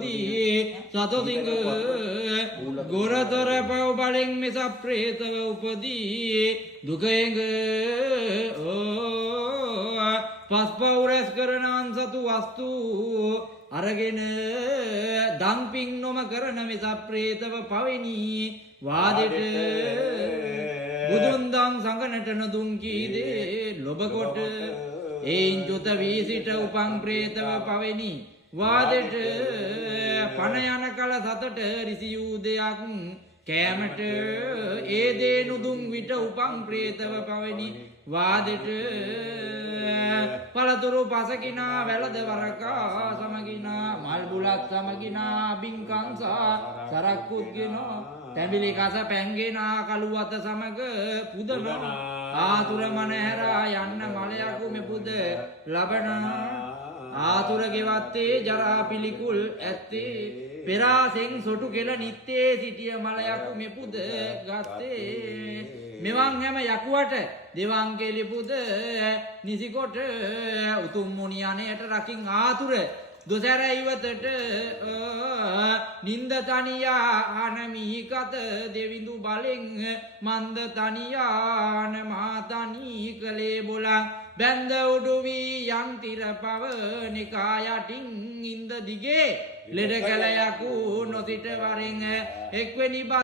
උපදී සතසිංහ ගොරතොර පව් බලෙන් මෙස ප්‍රේතව උපදී දුකෙඟ පස්පව් රැස් කරන අන්සතු වස්තු අරගෙන දම්පින් නොම කරන මෙස ප්‍රේතව පවෙනි වාදෙට බුදුන් දම් සංගනට නොදුන් කීදේ ලොබකොට එයින් චුත වී සිට උපං ප්‍රේතව පවෙනි වාදෙට පණ යන කල සතට රිසියූ දෙයක් කෑමට ඒ දේ නුදුන් විට උපං ප්‍රේතව පවෙනි වාදෙට පළතුරු පසකිනා වැළද වරකා සමගිනා මල් බුලත් සමගිනා බින්කංසා සරක්කුත්ගෙනෝ තැඹිලි කස පැංගෙනා කළුවත සමග පුදනවා ආතුර මනහැරා යන්න මලයකු මෙපුද ලබනා ආතුර ගෙවත්තේ ජරා පිළිකුල් ඇත්තේ පෙරාසෙන් සොටු කෙල නිත්තේ සිටිය මලයකු මෙපුද ගත්තේ මෙවන් හැම යකුවට දෙවන් කෙලිපුද නිසිකොට උතුම් මුනියනයට රකින් ආතුර දොසැර ඉවතට නින්ද තනියාන මිහිකත දෙවිඳු බලෙන් මන්ද තනියාන මාතනී කළේ බොලන් බැන්ද උඩු වී යන්තිර පවනිකා යටින් ඉන්ද දිගේ ලෙඩ කළ යකු නොසිට වරෙන් එක්වෙනි